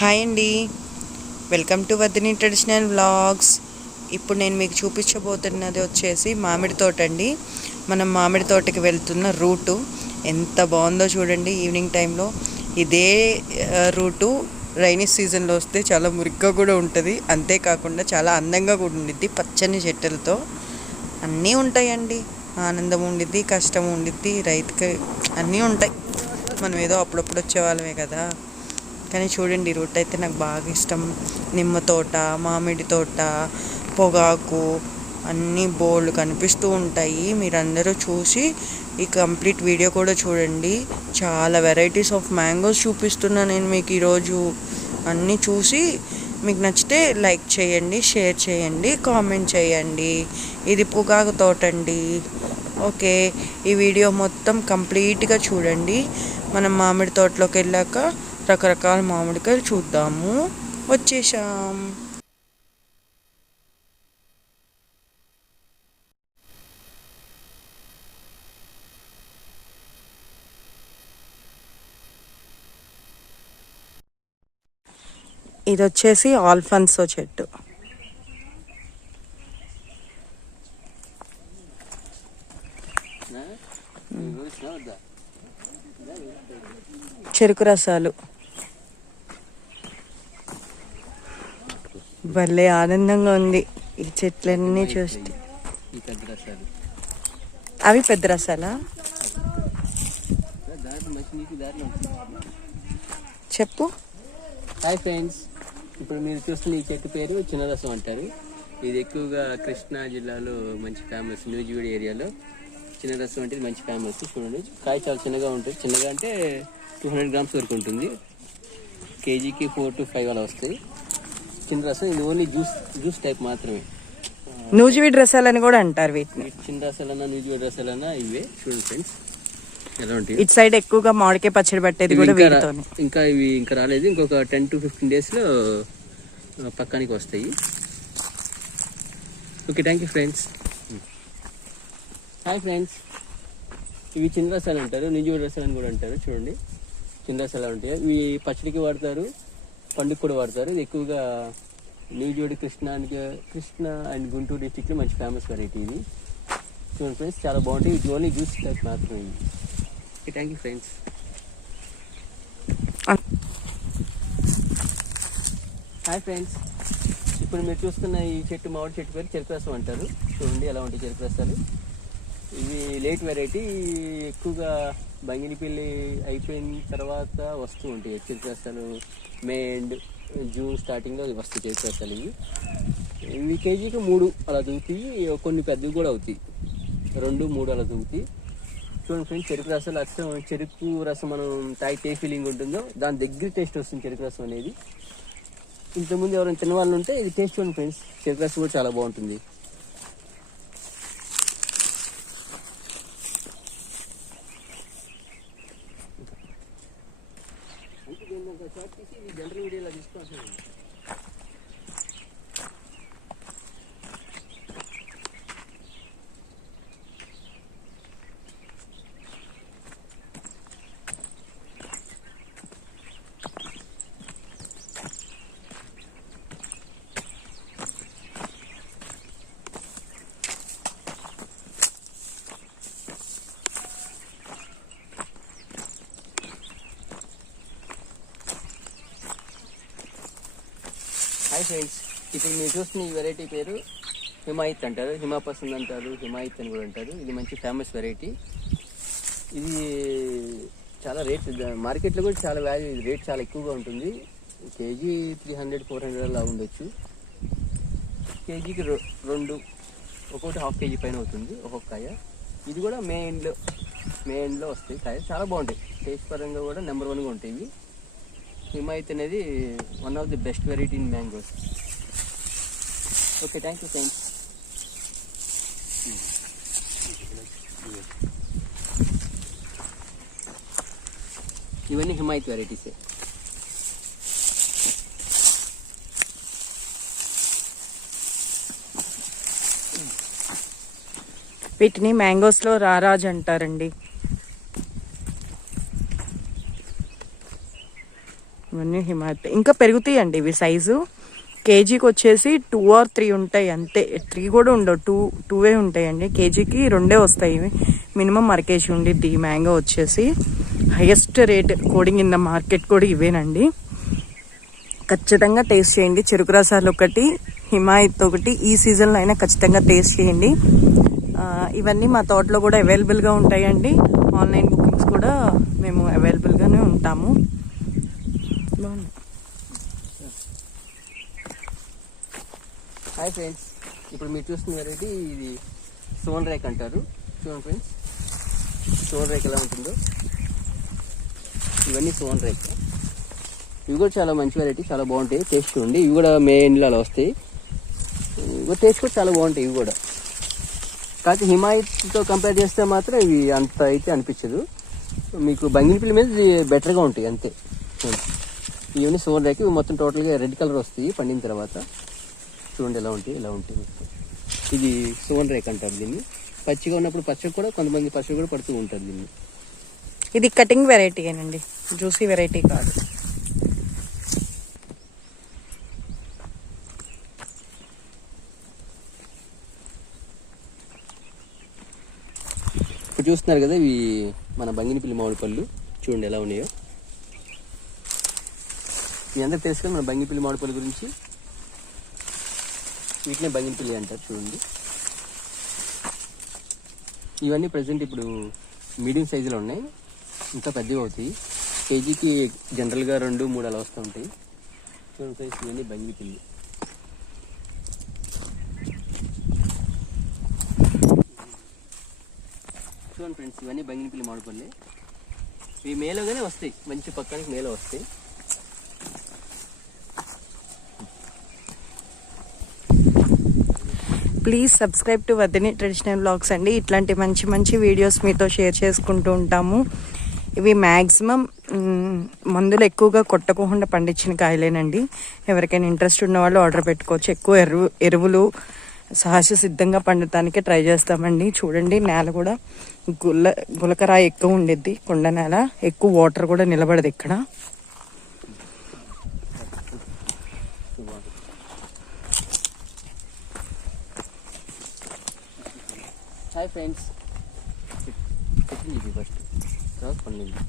Hi అండి, welcome to వదిని traditional vlogs. ఇప్పుడు నేను మీకు చూపించబోతున్నది వచ్చేసి మామిడి తోట అండి. మనం మామిడి తోటకి వెళ్తున్న రూటు ఎంత బాగుందో చూడండి. ఈవినింగ్ టైంలో ఇదే రూటు రైనీ సీజన్లో వస్తే చాలా మురిగ్గా కూడా ఉంటుంది. అంతేకాకుండా చాలా అందంగా కూడా ఉండిద్ది. పచ్చని చెట్లతో అన్నీ ఉంటాయండి. ఆనందం ఉండిద్ది, కష్టం ఉండిద్ది, రైతుకి అన్నీ ఉంటాయి. మనం ఏదో అప్పుడప్పుడు వచ్చేవాళ్ళమే కదా. కానీ చూడండి, రూట్ అయితే నాకు బాగా ఇష్టం. నిమ్మ తోట, మామిడి తోట, పొగాకు అన్నీ బోల్డ్ కనిపిస్తూ ఉంటాయి. మీరందరూ చూసి ఈ కంప్లీట్ వీడియో కూడా చూడండి. చాలా వెరైటీస్ ఆఫ్ మ్యాంగోస్ చూపిస్తున్నా నేను మీకు ఈరోజు. అన్నీ చూసి మీకు నచ్చితే లైక్ చేయండి, షేర్ చేయండి, కామెంట్ చేయండి. ఇది పొగాకు తోట అండి. ఓకే, ఈ వీడియో మొత్తం కంప్లీట్గా చూడండి. మనం మామిడి తోటలోకి వెళ్ళాక రకరకాల మామిడికాయలు చూద్దాము. వచ్చేసాం. ఇది వచ్చేసి ఆల్ఫన్సో చెట్టు. చెరుకు రసాలు భలే ఆనందంగా ఉంది ఈ చెట్లన్నీ చూస్తే. అవి పెద్ద రసాలా? చెప్పు. హాయ్ ఫ్రెండ్స్, ఇప్పుడు మీరు చూస్తున్న ఈ చెట్టు పేరు చిన్న రసం అంటారు. ఇది ఎక్కువగా కృష్ణా జిల్లాలో మంచి ఫేమస్. న్యూజివీడ్ ఏరియాలో చిన్న రసం అంటే మంచి ఫేమస్. చూడండి, కాయ చాలా చిన్నగా ఉంటుంది. చిన్నగా అంటే 200 grams వరకు ఉంటుంది. కేజీకి 4 to 5 అలా వస్తాయి. చిన్న రసం ఇది ఓన్లీ జ్యూస్ టైప్ మాత్రమే. న్యూజివీడ్ రసాలని కూడా అంటారు వీటిని. చిన్న రసాలన్నా న్యూజివీడ్ రసాలన్నా ఇవే. చూడండి ఫ్రెండ్స్ ఎలా ఉంటాయి. ఇటు సైడ్ ఎక్కువగా మామిడికాయ పచ్చడి పెట్టేది కూడా వీటితోనే. ఇంకా ఇవి ఇంకా రాలేదు. ఇంకొక 10 to 15 days లో పక్కానికి వస్తాయి. Okay, thank you friends. Hi friends, ఇవి చిన్న రసాలు అంటారు, న్యూజివీడ్ రసాలు అని కూడా అంటారు. చూడండి చిన్న రసాలు ఉంటాయి. ఇవి పచ్చడికి వాడతారు, పండుగ కూడా వాడతారు. ఇది ఎక్కువగా న్యూజివీడ్ కృష్ణ అండ్ గుంటూరు డిస్టిక్లో మంచి ఫేమస్ వెరైటీ ఇది. చూడండి ఫ్రెండ్స్, చాలా బాగుంటాయి. ఇది ఓన్లీ జ్యూస్ టైప్ మాత్రమే ఇది. Okay, thank you friends. Hi friends, ఇప్పుడు మీరు చూస్తున్న ఈ చెట్టు మామిడి చెట్టు పేరు చెరుకు రసం అంటారు. చూడండి ఎలా ఉంటాయి చెరుకు రసాలు. ఇవి లేట్ వెరైటీ. ఎక్కువగా బంగినిపల్లి అయిపోయిన తర్వాత వస్తూ ఉంటాయి చెరుకు రసాలు. మే అండ్ జూన్ స్టార్టింగ్లో వస్తాయి చెరుకు రసాలు. ఇవి కేజీకి 3 అలా దిగుతాయి. కొన్ని పెద్దవి కూడా అవుతాయి, 2, 3 అలా దిగుతాయి. చూడండి ఫ్రెండ్స్, చెరుకు రసాలు అచ్చం చెరుకు రసం మనం తాగితే ఏ ఫీలింగ్ ఉంటుందో దాని దగ్గర టేస్ట్ వస్తుంది చెరుకు రసం అనేది. ఇంతకుముందు ఎవరైనా తినవాళ్ళు ఉంటే ఇది టేస్ట్ చూడండి ఫ్రెండ్స్. చెరుకు రసం కూడా చాలా బాగుంటుంది. జనరల్ వీడియోలో తీసుకోవాలి. హాయ్ ఫ్రెండ్స్, ఇప్పుడు మీరు చూస్తున్న ఈ వెరైటీ పేరు హిమాయత్ అంటారు, హిమాపసంద్ అంటారు, హిమాయత్ అని కూడా అంటారు. ఇది మంచి ఫేమస్ వెరైటీ. ఇది చాలా రేట్, మార్కెట్లో కూడా చాలా వాల్యూ, రేట్ చాలా ఎక్కువగా ఉంటుంది. కేజీ 300-400 అలా ఉండొచ్చు. కేజీకి 2, ఒక్కొక్కటి 1/2 kg పైన అవుతుంది ఒక్కొక్క కాయ. ఇది కూడా మే ఎండ్లో వస్తాయి కాయ. చాలా బాగుంటాయి, టేస్ట్ పరంగా కూడా నెంబర్ 1గా ఉంటాయి ఇవి. హిమాయత్ అనేది one of the best variety in mangoes. Okay, thank you friends. ఇవన్నీ హిమాయత్ వెరైటీసే. వీటిని మ్యాంగోస్లో రారాజ్ అంటారండి. ఇవన్నీ హిమాయత్. ఇంకా పెరుగుతాయండి ఇవి సైజు. కేజీకి వచ్చేసి 2 or 3 ఉంటాయి అంతే. 3 కూడా ఉండవు, 2 ఉంటాయండి. కేజీకి 2 వస్తాయి ఇవి. మినిమం కేజీ ఉండిద్ది ఈ మ్యాంగో వచ్చేసి. Highest rate coding in the market కూడా ఇవేనండి. ఖచ్చితంగా టేస్ట్ చేయండి. చెరుకు రసాలు ఒకటి, హిమాయత్ ఒకటి ఈ సీజన్లో అయినా ఖచ్చితంగా టేస్ట్ చేయండి. ఇవన్నీ మా తోటలో కూడా అవైలబుల్గా ఉంటాయండి. ఆన్లైన్ బుకింగ్స్ కూడా మేము అవైలబుల్గానే ఉంటాము. హాయ్ ఫ్రెండ్స్, ఇప్పుడు మీరు చూస్తున్న వెరైటీ ఇది సోన్ రేక్ అంటారు. చూడండి ఫ్రెండ్స్, సోన్ రేక్ ఎలా ఉంటుందో. ఇవన్నీ సోన్ రేక్. ఇవి కూడా చాలా మంచి వెరైటీ, చాలా బాగుంటాయి. టేస్ట్ ఉండి ఇవి కూడా మే ఎండ్లో అలా వస్తాయి. ఇవి టేస్ట్ కూడా చాలా బాగుంటాయి ఇవి కూడా. కాకపోతే హిమాయత్తో కంపేర్ చేస్తే మాత్రం ఇవి అంత అయితే అనిపించదు. మీకు బంగినపల్లి మీద బెటర్గా ఉంటాయి అంతే. ఇవన్నీ సోన్ రేక్. ఇవి మొత్తం టోటల్గా రెడ్ కలర్ వస్తాయి పండిన తర్వాత. చూడండి ఎలా ఉంటాయి, ఇలా ఉంటాయి మొత్తం. ఇది సోన్ రేక్ అంటారు దీన్ని. పచ్చిగా ఉన్నప్పుడు పచ్చగా కూడా కొంతమంది పచ్చగా కూడా పడుతూ ఉంటారు దీన్ని. ఇది కటింగ్ వెరైటీ ఏనండి, జ్యూసీ వెరైటీ కాదు. ఇప్పుడు చూస్తున్నారు కదా, ఇవి మన బంగినపల్లి మామిడి పళ్ళు. చూడండి ఎలా ఉన్నాయో. మీ అందరికి తెలుసు కదా మన బంగినపల్లి మామిడి పళ్ళు గురించి. వీటినే బంగినపల్లి అంటారు. చూడండి ఇవన్నీ ప్రజెంట్ ఇప్పుడు మీడియం సైజులో ఉన్నాయి, ఇంకా పెద్దగా అవుతాయి. కేజీకి జనరల్గా 2-3 అలా వస్తూ ఉంటాయి. చూడండి ఫ్రెండ్స్, ఇవన్నీ బంగినపల్లి. చూడండి ఫ్రెండ్స్, ఇవన్నీ బంగినపల్లి మామిడిపల్లి. ఇవి మేలోగానే వస్తాయి, మంచి పక్కనికి మేలో వస్తాయి. Please subscribe to Vardhini traditional vlogs అండి. ఇట్లాంటి మంచి మంచి వీడియోస్ మీతో షేర్ చేసుకుంటూ ఉంటాము. ఇవి మ్యాక్సిమం మందులు ఎక్కువగా కొట్టకుండా పండించిన కాయలేనండి. ఎవరికైనా ఇంట్రెస్ట్ ఉన్న వాళ్ళు ఆర్డర్ పెట్టుకోవచ్చు. ఎక్కువ ఎరువులు సహజ సిద్ధంగా పండటానికి ట్రై చేస్తామండి. చూడండి నేల కూడా గులకరాయి ఎక్కువ ఉండిద్ది, కొండ నేల. ఎక్కువ వాటర్ కూడా నిలబడదు ఇక్కడ. హాయ్ ఫ్రెండ్స్, ఫస్ట్ పండింది.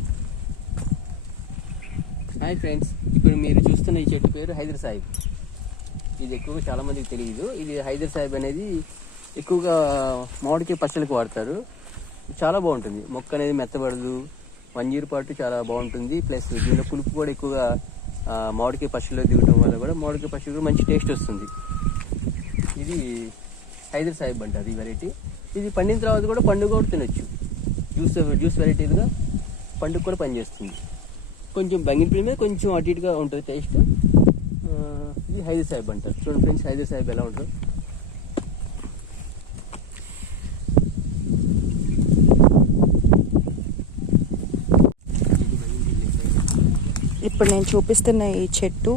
హాయ్ ఫ్రెండ్స్, ఇప్పుడు మీరు చూస్తున్న ఈ చెట్టు పేరు హైదర్ సాహిబ్. ఇది ఎక్కువగా చాలా మందికి తెలియదు. ఇది హైదర్ సాహిబ్ అనేది ఎక్కువగా మామిడికాయ పచ్చళ్ళకి వాడతారు. చాలా బాగుంటుంది. మొక్క అనేది మెత్తబడదు, 1 year పాటు చాలా బాగుంటుంది. ప్లస్ దీనిలో పులుపు కూడా ఎక్కువగా మామిడికాయ పచ్చళ్ళలో దిగటం వల్ల కూడా మామిడికాయ పచ్చడి కూడా మంచి టేస్ట్ వస్తుంది. ఇది హైదర్ సాహిబ్ అంటారు ఈ వెరైటీ. ఇది పండిన తర్వాత కూడా పండుగ కూడా తినొచ్చు. జ్యూస్ వెరైటీగా పండుగ కూడా పనిచేస్తుంది. కొంచెం బంగినపల్లి మీద కొంచెం అటు ఇటుగా ఉంటుంది టేస్ట్. ఇది హైదర్ సాహిబ్ అంటారు. చూడండి ఫ్రెండ్స్, హైదర్ సాహిబ్ ఎలా ఉంటుంది. ఇప్పుడు నేను చూపిస్తున్న ఈ చెట్టు,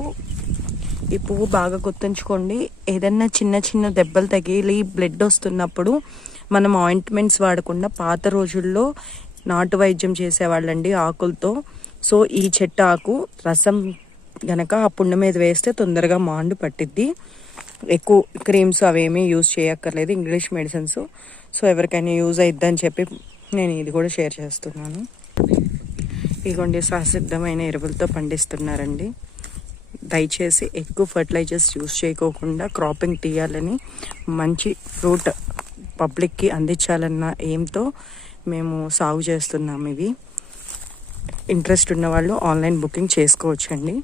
ఈ పువ్వు బాగా గుర్తుంచుకోండి. ఏదన్నా చిన్న చిన్న దెబ్బలు తగిలి బ్లడ్ వస్తున్నప్పుడు మనం ఆయింట్మెంట్స్ వాడకుండా పాత రోజుల్లో నాటు వైద్యం చేసేవాళ్ళండి ఆకులతో. సో ఈ చెట్టు ఆకు రసం గనక ఆ పుండు మీద వేస్తే తొందరగా మాండు పట్టిద్ది. ఎక్కువ క్రీమ్స్ అవేమీ యూజ్ చేయక్కర్లేదు, ఇంగ్లీష్ మెడిసిన్స్. సో ఎవరికైనా యూజ్ అయిద్దని చెప్పి నేను ఇది కూడా షేర్ చేస్తున్నాను. ఇదిగోండి సహసిద్ధమైన ఎరువులతో పండిస్తున్నారండి. దయచేసి ఎక్కువ ఫర్టిలైజర్స్ యూజ్ చేయకోకుండా క్రాపింగ్ తీయాలని, మంచి ఫ్రూట్ పబ్లిక్కి అందించాలన్న ఎయిమ్తో మేము సాగు చేస్తున్నాము. ఇవి ఇంట్రెస్ట్ ఉన్న వాళ్ళు ఆన్లైన్ బుకింగ్ చేసుకోవచ్చండి.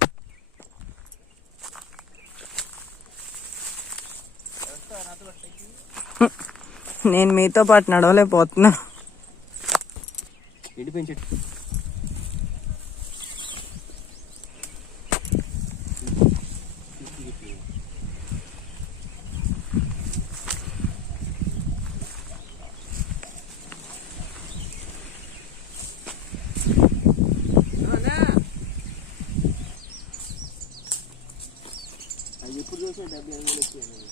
నేను మీతో పాటు నడవలేకపోతున్నా. ఎప్పుడు చూసినా 75,000 వచ్చాయి.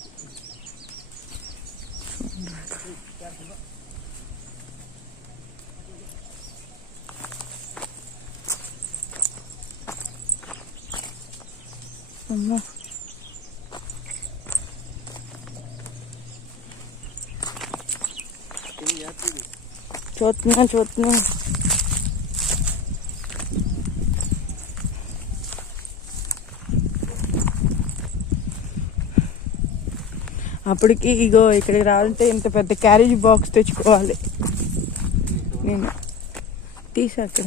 అమ్మో. చూస్తున్నా అప్పటికి ఇగో ఇక్కడికి రావాలంటే ఇంత పెద్ద క్యారేజ్ బాక్స్ తెచ్చుకోవాలి. నేను తీసా అక్కడ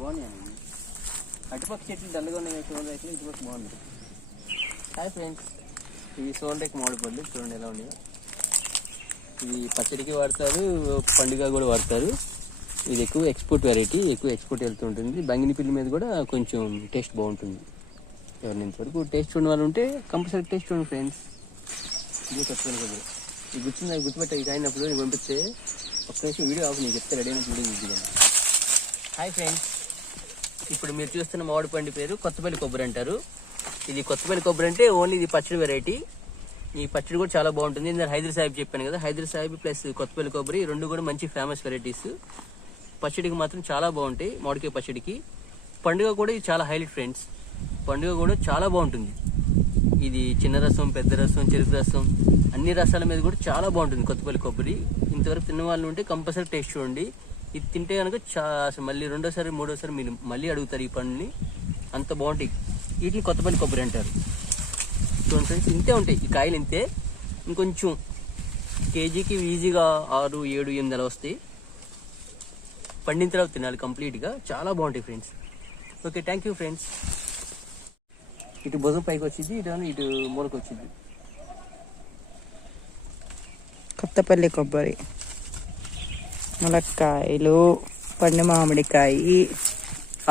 బాగున్నాయి. అటుపక్క చెట్లు డల్గా ఉన్నాయి, చూడండి అయితే ఇటుపక్క బాగుంది. హాయ్ ఫ్రెండ్స్, ఇవి సోనరేక్ మామిడి పళ్ళు చూడండి ఎలా ఉన్నాయో. ఇవి పచ్చడికి వాడతారు, పండుగ కూడా వాడతారు. ఇది ఎక్కువ ఎక్స్పోర్ట్ వెరైటీ, ఎక్కువ ఎక్స్పోర్ట్ వెళ్తుంటుంది. బంగినపల్లి మీద కూడా కొంచెం టేస్ట్ బాగుంటుంది. ఎవరిని ఇంతవరకు టేస్ట్ చూడని వాళ్ళు ఉంటే కంపల్సరీ టేస్ట్ చూడండి ఫ్రెండ్స్. ఇది కొత్తగా కదా ఈ గుర్తుపెట్ట ఇది అయినప్పుడు నేను పంపిస్తే ఒక్క నిమిషం వీడియో ఆఫ్ నేను చెప్తే రెడీ అయినప్పుడు వీడియో చూద్దాం. హాయ్ ఫ్రెండ్స్, ఇప్పుడు మీరు చూస్తున్న మామిడి పండు పేరు కొత్తపల్లి కొబ్బరి అంటారు. ఇది కొత్తపల్లి కొబ్బరి అంటే ఓన్లీ ఇది పచ్చడి వెరైటీ. ఈ పచ్చడి కూడా చాలా బాగుంటుంది. నేను హైదర్ సాహిబ్ చెప్పాను కదా, హైదర్ సాహిబ్ ప్లస్ కొత్తపల్లి కొబ్బరి రెండు కూడా మంచి ఫేమస్ వెరైటీస్. పచ్చడికి మాత్రం చాలా బాగుంటాయి. మామిడికాయ పచ్చడికి పండుగ కూడా ఇది చాలా హైలైట్ ఫ్రెండ్స్. పండుగ కూడా చాలా బాగుంటుంది. ఇది చిన్న రసం, పెద్ద రసం, చెరుకు రసం అన్ని రసాల మీద కూడా చాలా బాగుంటుంది కొత్తపల్లి కొబ్బరి. ఇంతవరకు తిన్న వాళ్ళు ఉంటే కంపల్సరీ టేస్ట్ చూడండి. ఇది తింటే కనుక అసలు మళ్ళీ రెండోసారి మూడోసారి మీరు మళ్ళీ అడుగుతారు ఈ పండుని, అంత బాగుంటాయి. వీటిని కొత్తపల్లి కొబ్బరి అంటారు. చూడండి ఫ్రెండ్స్, ఇంతే ఉంటాయి ఈ కాయలు, ఇంతే. ఇంకొంచెం కేజీకి ఈజీగా 6, 7, 8 అలా వస్తాయి. పండిన తర్వాత తినాలి కంప్లీట్గా, చాలా బాగుంటాయి friends. Okay, thank you friends. ఇటు భుజం పైకి వచ్చింది, ఇటు మూలకు వచ్చింది. కొత్తపల్లి కొబ్బరి, ములక్కాయలు, పండు మామిడికాయ,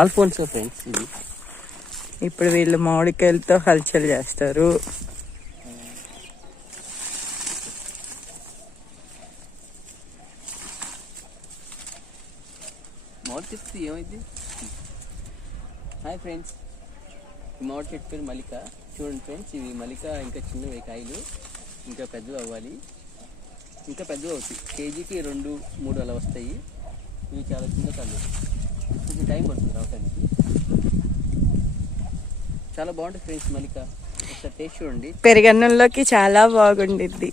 ఆల్ఫోన్సో ఫ్రెండ్స్. ఇది ఇప్పుడు వీళ్ళు మామిడికాయలతో హల్చల్ చేస్తారు. మామిడి చెట్టు ఏమైంది? హాయ్ ఫ్రెండ్స్, ఈ మామిడి చెట్టు పేరు మల్లిక. చూడండి ఫ్రెండ్స్, ఇది మల్లిక ఇంకా చిన్నవి కాయలు, ఇంకా పెద్దవి అవ్వాలి, ఇంకా పెద్దవి అవుతాయి. కేజీకి 2, 3 అలా వస్తాయి. ఇవి చాలా చిన్న కళ్ళు, కొంచెం టైం పడుతుంది రావడానికి. చాలా బాగుంటుంది ఫ్రెండ్స్ మల్లిక, ఒకసారి టేస్ట్ చూడండి. పెరుగన్నంలోకి చాలా బాగుండిద్ది.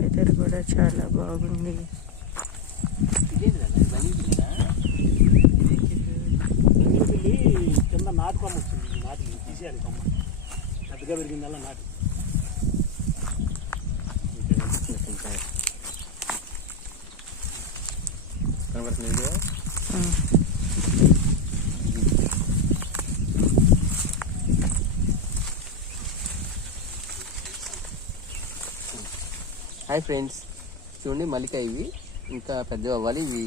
వెదర్ కూడా చాలా బాగుంది. కింద నాటు కొమ్మ వచ్చింది, నాటి తీసేయాలి కొమ్మ, పెద్దగా పెరిగిందల్లా నాటి. కనబడుతుంది. హాయ్ ఫ్రెండ్స్, చూడండి మల్లిక ఇవి ఇంకా పెద్దవి అవ్వాలి. ఇవి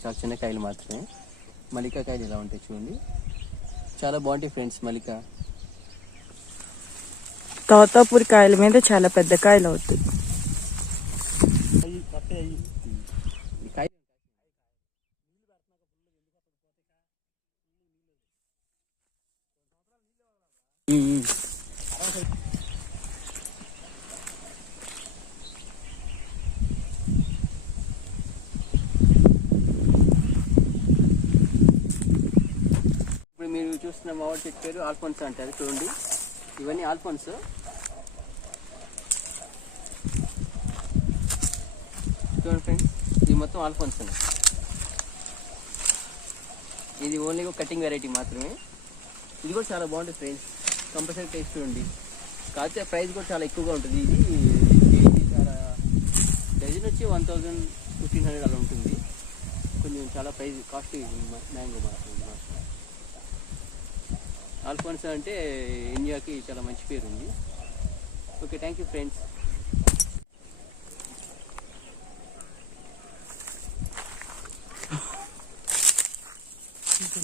చాలా చిన్న కాయలు మాత్రమే. మల్లిక కాయలు ఎలా ఉంటాయి చూడండి, చాలా బాగుంటాయి ఫ్రెండ్స్ మల్లిక. తోతాపూరి కాయల మీద చాలా పెద్ద కాయలు అవుతాయి. ఇప్పుడు మీరు చూస్తున్న మామిడి చెట్టు పేరు ఆల్ఫోన్స్ అంటారు. చూడండి, ఇవన్నీ ఆల్ఫోన్స్. చూడండి ఫ్రెండ్స్, ఇది మొత్తం ఆల్ఫోన్స్ అండి. ఇది ఓన్లీ కటింగ్ వెరైటీ మాత్రమే. ఇది కూడా చాలా బాగుంటుంది ఫ్రెండ్స్, కంపల్సరీ టేస్ట్ చూడండి. కాకపోతే ప్రైస్ కూడా చాలా ఎక్కువగా ఉంటుంది. ఇది చాలా డజన్ వచ్చి 1,000-1,500 అలా ఉంటుంది. కొంచెం చాలా ప్రైస్ కాస్ట్లీ మ్యాంగో మాత్రం. ఆల్ఫోన్స్ అంటే ఇండియాకి చాలా మంచి పేరు ఉంది. Okay, thank you friends.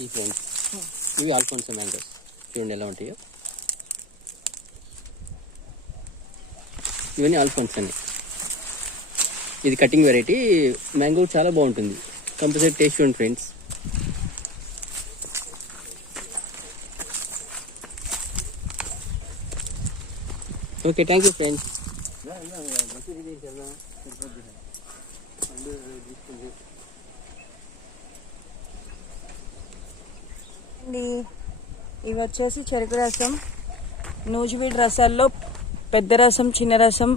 ఈ ఫ్రెండ్స్, ఇవి ఆల్ఫోన్స్ మ్యాంగోస్ చూడండి ఎలా ఉంటాయో. ఇవన్నీ ఆల్ఫోన్స్ అండి. ఇది కటింగ్ వెరైటీ, మ్యాంగో చాలా బాగుంటుంది. కంపల్సరీ టేస్ట్ చూడండి friends. Okay, thank you friends. ఇవి వచ్చేసి చెరుకు రసం. నూజివీడు రసాల్లో పెద్ద రసం చిన్న రసం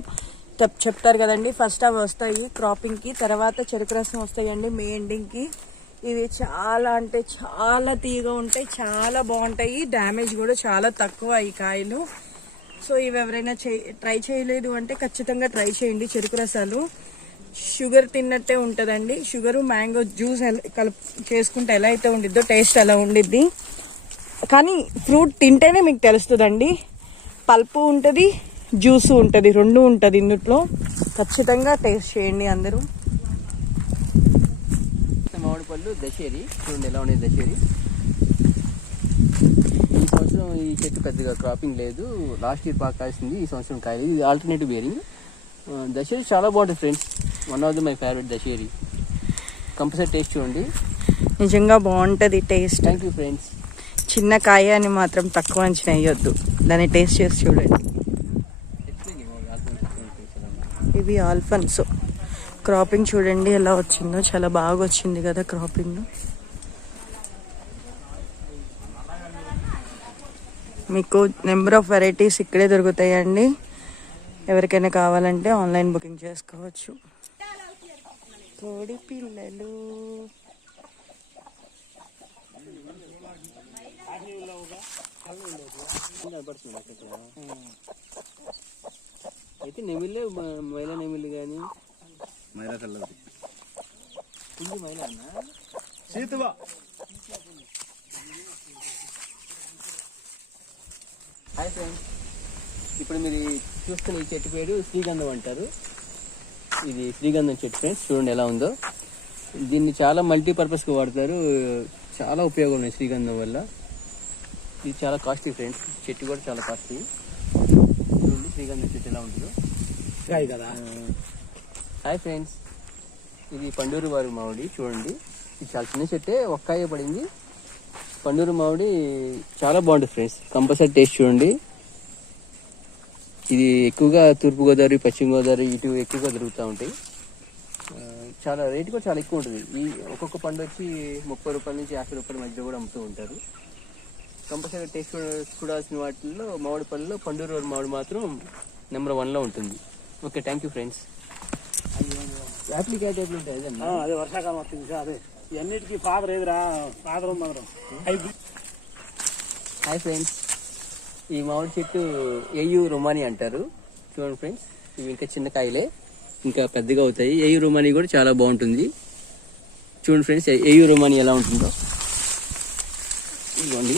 చెప్తారు కదండి. ఫస్ట్ అవి వస్తాయి క్రాపింగ్కి, తర్వాత చెరుకు రసం వస్తాయండి మే ఎండింగ్కి. ఇవి చాలా అంటే చాలా తీయగా ఉంటాయి, చాలా బాగుంటాయి. డ్యామేజ్ కూడా చాలా తక్కువ ఈ కాయలు. సో ఇవి ఎవరైనా ట్రై చేయలేదు అంటే ఖచ్చితంగా ట్రై చేయండి. చెరుకు రసాలు షుగర్ తిన్నట్టే ఉంటుందండి. షుగరు మ్యాంగో జ్యూస్ చేసుకుంటే ఎలా అయితే ఉండిద్దో టేస్ట్ అలా ఉండిద్ది. కానీ ఫ్రూట్ తింటేనే మీకు తెలుస్తుందండి. పల్పు ఉంటుంది, జ్యూస్ ఉంటుంది, రెండు ఉంటుంది ఇందులో. ఖచ్చితంగా టేస్ట్ చేయండి అందరూ. మామిడి పళ్ళు దశేరి చూడండి ఎలా ఉండేది. దశేరి ఈ సంవత్సరం ఈ చెట్టు పెద్దగా క్రాపింగ్ లేదు. లాస్ట్ ఇయర్ బాగా కాసింది, ఈ సంవత్సరం కాయలు. ఇది ఆల్టర్నేటివ్ బేరింగ్. దశేరి చాలా బాగుంటుంది friends. One of the my favourite Dasheri. Compulsory taste చూడండి, నిజంగా బాగుంటుంది టేస్ట్. Thank you friends. చిన్న కాయ అని మాత్రం తక్కువ అంచనా వేయొద్దు, దాన్ని టేస్ట్ చేసి చూడండి. ఇవి ఆల్ఫన్స్. క్రాపింగ్ చూడండి ఎలా వచ్చిందో, చాలా బాగా వచ్చింది కదా క్రాపింగ్. మీకు నెంబర్ ఆఫ్ వెరైటీస్ ఇక్కడే దొరుకుతాయండి. ఎవరికైనా కావాలంటే ఆన్లైన్ బుకింగ్ చేసుకోవచ్చు. కోడి పిల్లలు అయితే నెమిల్లే మైలా నెమిల్లు కానీ మైలా కల్లది పుంజి మైలా అన్న సీతువా. హాయ్ ఫ్రెండ్స్, ఇప్పుడు మీరు చూస్తున్న ఈ చెట్టు పేరు శ్రీగంధం అంటారు. ఇది శ్రీగంధం చెట్టు ఫ్రెండ్స్. చూడండి ఎలా ఉందో. దీన్ని చాలా మల్టీపర్పస్గా వాడతారు. చాలా ఉపయోగం ఉన్నాయి శ్రీగంధం వల్ల. ఇది చాలా కాస్ట్లీ ఫ్రెండ్స్. చెట్టు కూడా చాలా కాస్ట్లీ. చూడండి శ్రీగంధం చెట్టు ఎలా ఉంటుందో కదా. హాయ్ ఫ్రెండ్స్, ఇది పండూరు వారి మామిడి. చూడండి ఇది చాలా చిన్న చెట్టే, ఒక్కాయ పడింది. పండూరు మామిడి చాలా బాగుంటుంది ఫ్రెండ్స్. కంపల్సరీ టేస్ట్ చూడండి. ఇది ఎక్కువగా తూర్పుగోదావరి, పశ్చిమ గోదావరి ఇటు ఎక్కువగా దొరుకుతూ ఉంటాయి. చాలా రేటు కూడా చాలా ఎక్కువ ఉంటుంది. ఈ ఒక్కొక్క పండు వచ్చి 30 రూపాయల నుంచి 50 రూపాయల మధ్య కూడా అమ్ముతూ ఉంటారు. కంపల్సరీ టేస్ట్ చూడాల్సిన వాటిల్లో మామిడి పళ్ళలో పండూరు వారి మామిడి మాత్రం నెంబర్ 1లో ఉంటుంది. Okay, thank you friends. యాప్లికాయ టైప్లు ఉంటాయి అదే వర్షాకాలం వస్తుంది. అదే ఇవన్నిటికీ ఫాదర్ ఏదిరా, ఫాదర్ మదర్. హాయ్ ఫ్రెండ్స్, ఈ మామిడి చెట్టు ఏయు రొమాని అంటారు. చూడండి ఫ్రెండ్స్, ఇవి ఇంకా చిన్న కాయలే, ఇంకా పెద్దగా అవుతాయి. ఏయు రొమాని కూడా చాలా బాగుంటుంది. చూడండి ఫ్రెండ్స్ ఏయు రొమాని ఎలా ఉంటుందో. ఇదిగోండి,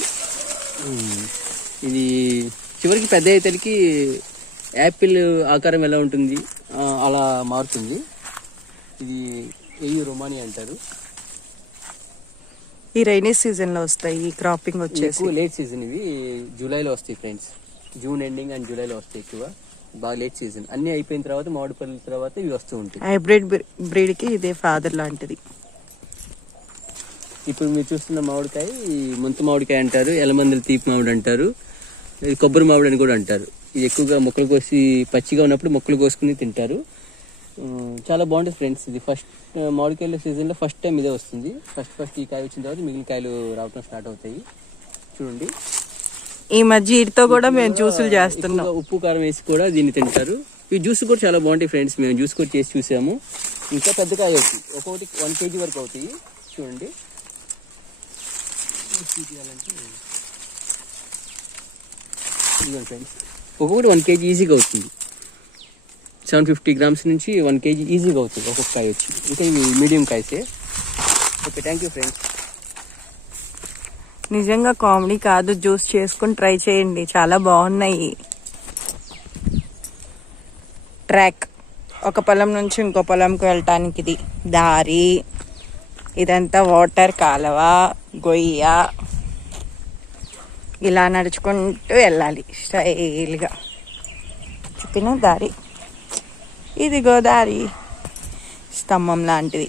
ఇది చివరికి పెద్ద అయ్యేసరికి యాపిల్ ఆకారం ఎలా ఉంటుంది అలా మారుతుంది. ఇది ఏయు రొమాని అంటారు. ఈ రైనీ సీజన్ లో వస్తాయి. ఈ క్రాపింగ్ వచ్చేసి లేట్ సీజన్. ఇది జూలైలో వస్తాయి ఫ్రెండ్స్. జూన్ ఎండింగ్ అండ్ జూలైలో వస్తాయి ఎక్కువ. బాగా లేట్ సీజన్. అన్ని అయిపోయిన తర్వాత మామిడి పళ్ళ తర్వాత ఇవి వస్తూ ఉంటాయి. హైబ్రిడ్ బ్రీడ్ కి ఇదే ఫాదర్ లాంటిది. ఇప్పుడు మీరు చూస్తున్న మామిడికాయ ముంత మామిడికాయ అంటారు, ఎలమందల తీపి మామిడి అంటారు, ఇది కొబ్బరి మామిడి అని కూడా అంటారు. ఇది ఎక్కువగా మొక్కలు కోసి పచ్చిగా ఉన్నప్పుడు మొక్కలు కోసుకుని తింటారు. చాలా బాగుంటుంది ఫ్రెండ్స్. ఇది ఫస్ట్ మామిడికాయల సీజన్లో ఫస్ట్ టైం ఇదే వస్తుంది. ఫస్ట్ ఈ కాయ వచ్చిన తర్వాత మిగిలిన కాయలు రావడం స్టార్ట్ అవుతాయి. చూడండి, ఈ మధ్య వీటితో కూడా మేము జ్యూసులు చేస్తున్నాం. ఉప్పు కారం వేసి కూడా దీన్ని తింటారు. ఈ జ్యూస్ కూడా చాలా బాగుంటాయి ఫ్రెండ్స్. మేము జ్యూస్ కూడా చేసి చూసాము. ఇంకా పెద్ద కాయ అవుతాయి, ఒక్కొక్కటి 1 kg వరకు అవుతాయి. చూడండి, ఇదిగోండి ఫ్రెండ్స్, ఒక్కొక్కటి 1 kg ఈజీగా అవుతుంది. 750 grams నుంచి 1 kg ఈజీగా అవుతుంది ఒక్కొక్క కాయ వచ్చి. ఇంకా ఇవి మీడియం కాయసే. Okay, thank you friends. నిజంగా కామెడీ కాదు, జ్యూస్ చేసుకుని ట్రై చేయండి, చాలా బాగున్నాయి. ట్రాక్, ఒక పొలం నుంచి ఇంకో పొలంకి వెళ్ళటానికి ఇది దారి. ఇదంతా వాటర్ కాలువ, గొయ్య. ఇలా నడుచుకుంటూ వెళ్ళాలి స్టైల్గా. చెప్పిన దారి ఇది, గోదావరి స్తంభం లాంటిది.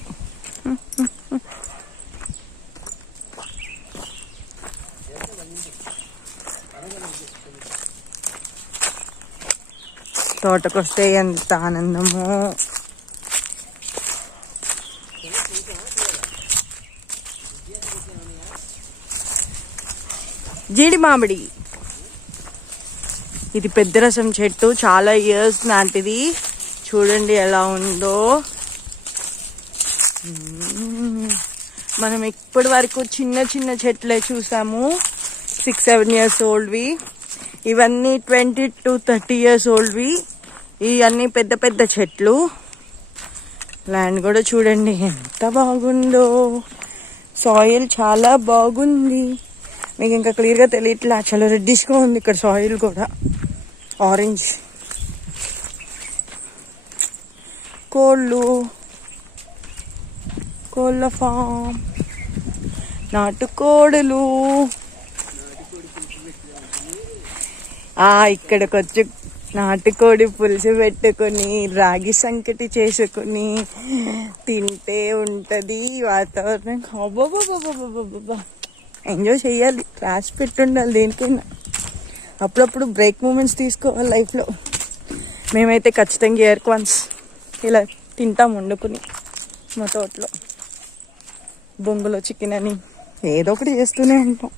తోటకొస్తే ఎంత ఆనందమో. జీడి మామిడి. ఇది పెద్ద రసం చెట్టు, చాలా ఇయర్స్ నాటిది. చూడండి ఎలా ఉందో. మనం ఇప్పటి వరకు చిన్న చిన్న చెట్లే చూసాము, 6-7 years ఓల్డ్వి. ఇవన్నీ 20 to 30 years ఓల్డ్వి. ఇవన్నీ పెద్ద పెద్ద చెట్లు. ల్యాండ్ కూడా చూడండి ఎంత బాగుందో. సాయిల్ చాలా బాగుంది. మీకు ఇంకా క్లియర్గా తెలియట్లే, చాలా రెడ్డిష్గా ఉంది ఇక్కడ సాయిల్ కూడా, ఆరెంజ్. కోళ్ళ ఫామ్, నాటుకోడులు. ఇక్కడికి వచ్చి నాటుకోడి పులుసు పెట్టుకొని రాగి సంకటి చేసుకుని తింటే ఉంటది వాతావరణం. అబ్బబ్బబ్బబ్బబ్బబ్బా, ఎంజాయ్ చేయాలి, రాసి పెట్టుండాలి దేనికైనా. అప్పుడప్పుడు బ్రేక్ మూమెంట్స్ తీసుకోవాలి లైఫ్లో. మేమైతే ఖచ్చితంగా ఇయర్కి వన్స్ ఇలా తింటాం వండుకుని మా తోటలో. బొంగులో చికెన్ అని ఏదో ఒకటి చేస్తూనే ఉంటాం.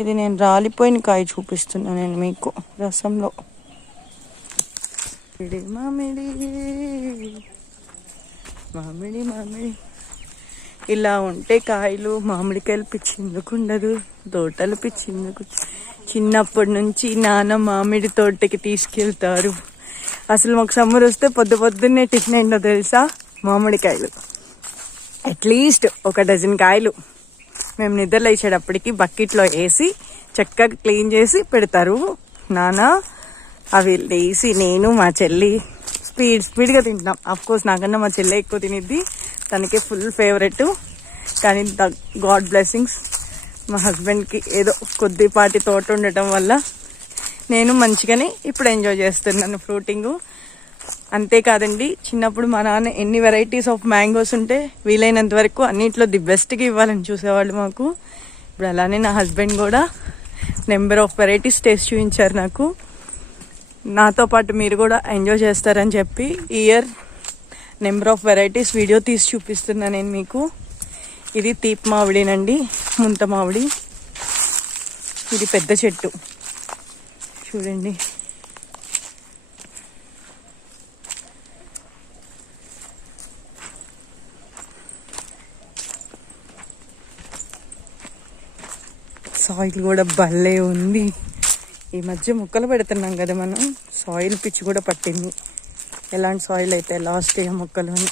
ఇది నేను రాలిపోయిన కాయ చూపిస్తున్నా నేను మీకు రసంలో. మామిడి మామిడి మామిడి ఇలా ఉంటే కాయలు. మామిడికాయలు పిచ్చి ఎందుకు ఉండదు, తోటలు పిచ్చి ఎందుకు. చిన్నప్పటి నుంచి నాన్న మామిడి తోటకి తీసుకెళ్తారు. అసలు మాకు సమ్మర్ వస్తే పొద్దున్నే టిఫిన్ ఏంటో తెలుసా, మామిడికాయలు. అట్లీస్ట్ 1 dozen కాయలు మేము నిద్రలో ఇచ్చేటప్పటికి బకెట్లో వేసి చక్కగా క్లీన్ చేసి పెడతారు నాన్న. అవి వేసి నేను మా చెల్లి స్పీడ్గా తింటాం. అఫ్కోర్స్ నాకన్నా మా చెల్లి ఎక్కువ తినిద్ది, తనకి ఫుల్ ఫేవరెట్. కానీ గాడ్ బ్లెస్సింగ్స్, మా హస్బెండ్కి ఏదో కొద్దిపాటి తోట ఉండటం వల్ల నేను మంచిగానే ఇప్పుడు ఎంజాయ్ చేస్తున్నాను ఫ్రూటింగ్. అంతేకాదండి, చిన్నప్పుడు మా నాన్న ఎన్ని వెరైటీస్ ఆఫ్ మ్యాంగోస్ ఉంటే వీలైనంత వరకు అన్నింటిలో ది బెస్ట్గా ఇవ్వాలని చూసేవాళ్ళు మాకు. ఇప్పుడు అలానే నా హస్బెండ్ కూడా నెంబర్ ఆఫ్ వెరైటీస్ టేస్ట్ చూపించారు నాకు. నాతో పాటు మీరు కూడా ఎంజాయ్ చేస్తారని చెప్పి year number of varieties video తీసి చూపిస్తున్నా నేను మీకు. ఇది తీపి మామిడినండి, ముంత మామిడి. ఇది పెద్ద చెట్టు చూడండి. సాయిల్ కూడా భలే ఉంది. ఈ మధ్య మొక్కలు పెడుతున్నాం కదా మనం, సాయిల్ పిచ్చి కూడా పట్టింది. ఎలాంటి సాయిల్ అయితే లాస్ట్ ఇయర్ మొక్కలు అని.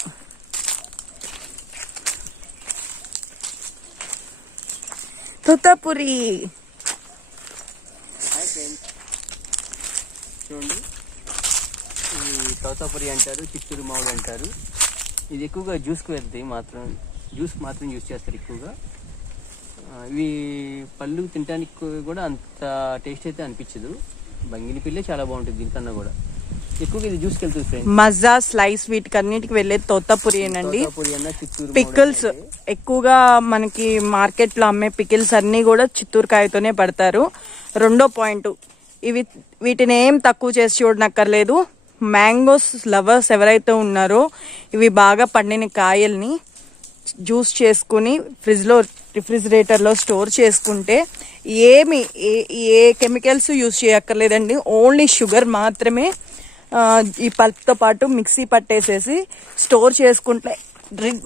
తోతాపురి చూడండి, ఈ తోతాపురి అంటారు, చిత్తూరు మామిడి అంటారు. ఇది ఎక్కువగా జ్యూస్కి వెళ్తాయి, జ్యూస్ మాత్రం యూజ్ చేస్తారు ఎక్కువగా. ఇవి పళ్ళు తినడానికి కూడా అంత టేస్ట్ అయితే అనిపించదు. బంగిని పిల్లే చాలా బాగుంటుంది దీనికన్నా కూడా. ఎక్కువగా ఇది జ్యూస్కి వెళ్తుంది ఫ్రెండ్స్. మజా స్లైస్ వీటికి అన్నిటికి వెళ్ళేది తోతాపురి అండి. పికిల్స్ ఎక్కువగా మనకి మార్కెట్ లో అమ్మే పికిల్స్ అన్ని కూడా చిత్తూరు కాయతోనే పడతారు. రెండో పాయింట్, వీటిని ఏం తక్కువ చేసి చూడనక్కర్లేదు. మ్యాంగోస్ లవర్స్ ఎవరైతే ఉన్నారో ఇవి బాగా పండిన కాయల్ని జ్యూస్ చేసుకుని రిఫ్రిజిరేటర్లో స్టోర్ చేసుకుంటే ఏ కెమికల్స్ యూజ్ చేయక్కర్లేదండి. ఓన్లీ షుగర్ మాత్రమే ఈ పల్ప్తో పాటు మిక్సీ పట్టేసేసి స్టోర్ చేసుకుంటే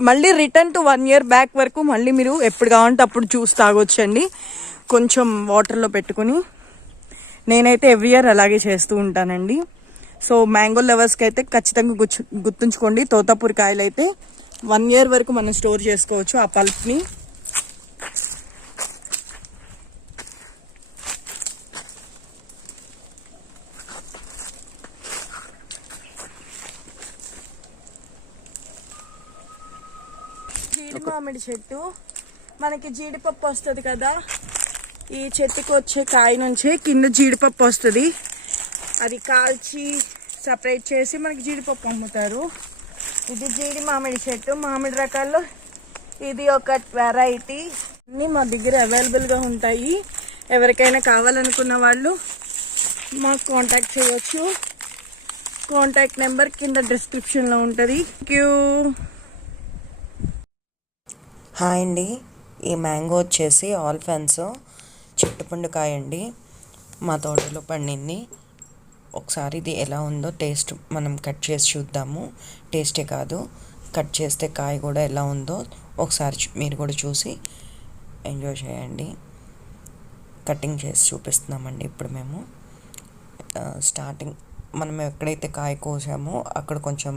మళ్ళీ రిటర్న్ టు 1 year బ్యాక్ వరకు మళ్ళీ మీరు ఎప్పుడు కావాలంటే అప్పుడు జ్యూస్ తాగొచ్చండి, కొంచెం వాటర్లో పెట్టుకుని. నేనైతే ఎవ్రీ ఇయర్ అలాగే చేస్తూ ఉంటానండి. సో మ్యాంగో లవర్స్కి అయితే ఖచ్చితంగా గుర్తుంచుకోండి, తోతాపురి కాయలు అయితే 1 year వరకు మనం స్టోర్ చేసుకోవచ్చు ఆ పల్ప్ని. జీడి మామిడి చెట్టు, మనకి జీడిపప్పు వస్తుంది కదా, ఈ చెట్టుకు వచ్చే కాయ నుంచి కింద జీడిపప్పు వస్తుంది. అది కాల్చి సపరేట్ చేసి మనకి జీడిపప్పు అమ్ముతారు. ఇది జీడి మామిడి చెట్టు, మామిడి రకాల్లో ఇది ఒక వెరైటీ. అన్నీ మా దగ్గర అవైలబుల్గా ఉంటాయి. ఎవరికైనా కావాలనుకున్న వాళ్ళు మాకు కాంటాక్ట్ చేయవచ్చు. కాంటాక్ట్ నెంబర్ కింద డిస్క్రిప్షన్లో ఉంటుంది. Thank you. హాయ్ అండి, ఈ మ్యాంగో వచ్చేసి ఆల్ఫాన్సో చిట్టుపండుకాయ అండి, మా తోటలో పండింది. ఒకసారి ఇది ఎలా ఉందో టేస్ట్ మనం కట్ చేసి చూద్దాము. టేస్టే కాదు, కట్ చేస్తే కాయ కూడా ఎలా ఉందో ఒకసారి మీరు కూడా చూసి ఎంజాయ్ చేయండి. కటింగ్ చేసి చూపిస్తున్నామండి ఇప్పుడు మేము. స్టార్టింగ్ మనం ఎక్కడైతే కాయ కోసామో అక్కడ కొంచెం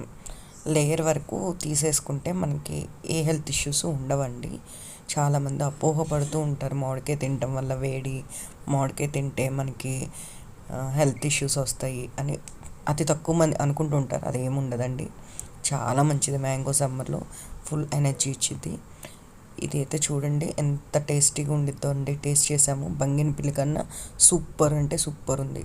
లేయర్ వరకు తీసేసుకుంటే మనకి ఏ హెల్త్ ఇష్యూస్ ఉండవండి. చాలామంది అపోహపడుతూ ఉంటారు మామిడికాయ తినటం వల్ల వేడి, మామిడికాయ తింటే మనకి హెల్త్ ఇష్యూస్ వస్తాయి అని అతి తక్కువ మంది అనుకుంటూ ఉంటారు. అది ఏముండదండి, చాలా మంచిది. మ్యాంగో సమ్మర్లో ఫుల్ ఎనర్జీ ఇచ్చింది. ఇది అయితే చూడండి ఎంత టేస్టీగా ఉండిద్దో అండి. టేస్ట్ చేసాము, బంగినపల్లి కన్నా సూపర్ అంటే సూపర్ ఉంది.